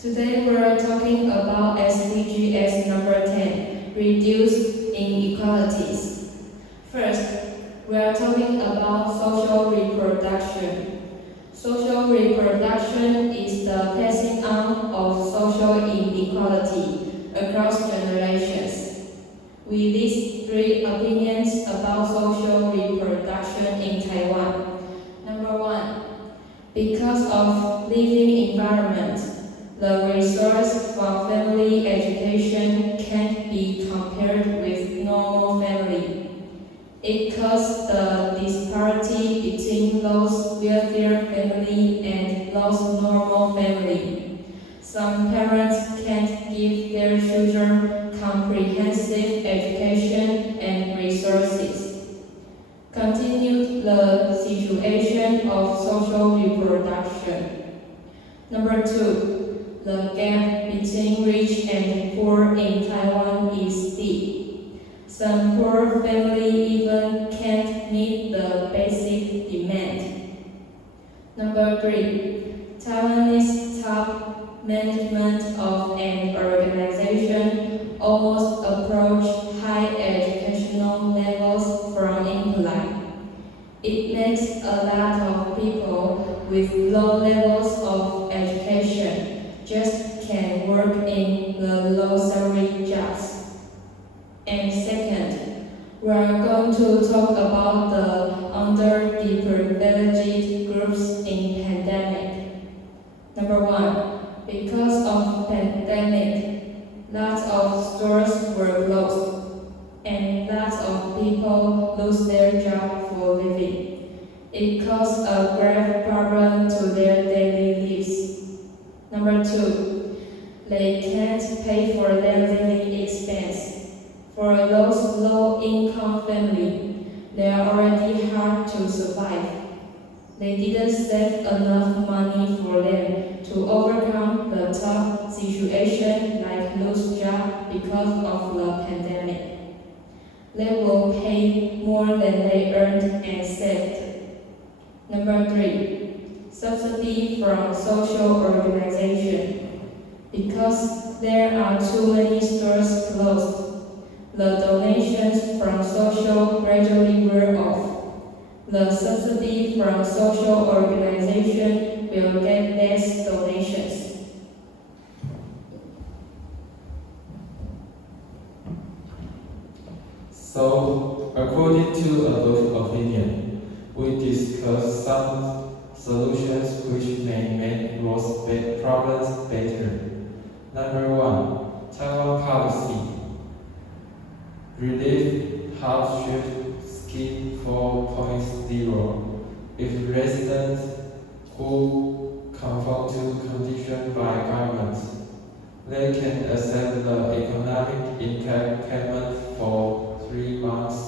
Today we are talking about SDGs number 10, Reduce Inequalities. First, we are talking about social reproduction. Social reproduction is the passing on of social inequality across generations. We list 3 opinions about social reproduction in Taiwan. Number 1, because of living environment, the resource for family education can't be compared with normal family. It causes the disparity between those wealthier family and those normal family. Some parents can't give their children comprehensive education and resources. Continued the situation of social reproduction. Number 2, the gap between rich and poor in Taiwan is steep. Some poor families even can't meet the basic demand. Number 3, Taiwanese top management of an organization almost approach high educational levels from impolite. It makes a lot of people with low levels of education just can work in the low salary jobs. And second, we are going to talk about the underprivileged groups in pandemic. Number 1, because of pandemic, lots of stores were closed and lots of people lose their job for living. It caused a grave problem to their daily lives. Number 2, they can't pay for their living expense. For those low-income families, they are already hard to survive. They didn't save enough money for them to overcome the tough situation like lose job because of the pandemic. They will pay more than they earned and saved. Number 3, subsidy from social organization. Because there are too many stores closed, the donations from social gradually wear off. The subsidy from social organization will get less donations. So, according to above opinion, we discuss some solutions which may make those problems better. Number 1, Taiwan policy. Relief hardship scheme 4.0. If residents who conform to conditions by government, they can accept the economic impact payment for 3 months.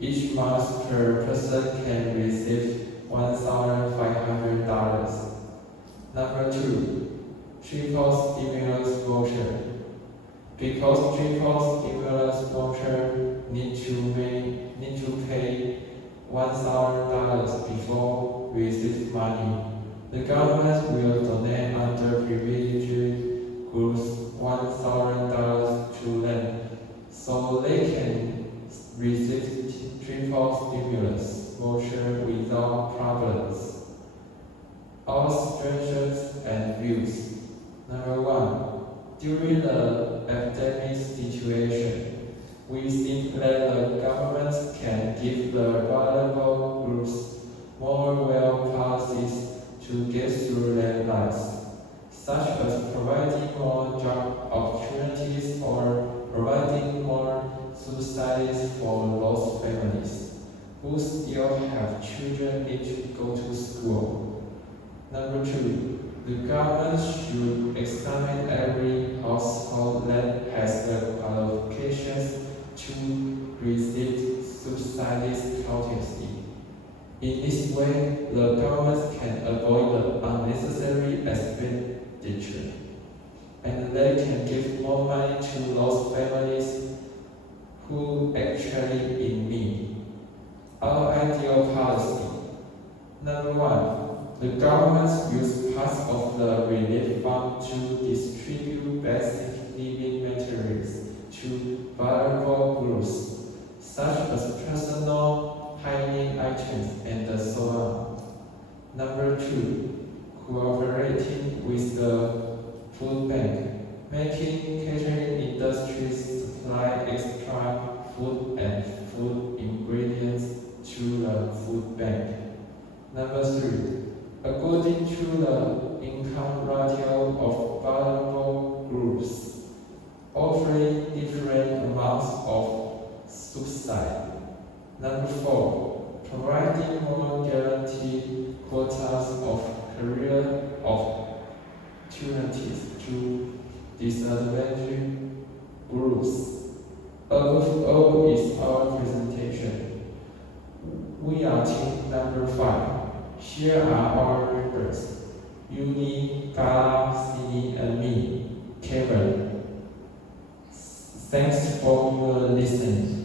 Each month per person can receive $1,500. Number 2, triple stimulus voucher. Because triple stimulus voucher need to pay $1,000 before receive money, the government will donate underprivileged groups $1,000 to them, so they can receive triple stimulus voucher without problems. Our suggestions and views. Number 1, during the epidemic situation, we think that the government can give the vulnerable groups more well policies to get through their lives, such as providing more job opportunities or providing more subsidies for those families who still have children need to go to school. Number 2, the government should examine every household that has the qualifications to receive subsidies courteously. In this way, the government can avoid the unnecessary expenditure, and they can give more money to those families who actually in need. Our ideal policy. Number 1, the government use parts of the relief fund want to distribute basic living materials to vulnerable groups, such as personal hygiene items and so on. Number 2, cooperating with the food bank, making catering industries supply extra food and food ingredients to the food bank. Number 3, according to the income ratio of vulnerable groups, offering different amounts of subsidy. Number 4, providing more guaranteed quotas of career opportunities to disadvantaged groups. Above all is our presentation. We are team number 5. Here are our members: Uni, Gala, Sini, and me, Kevin. Thanks for your listening.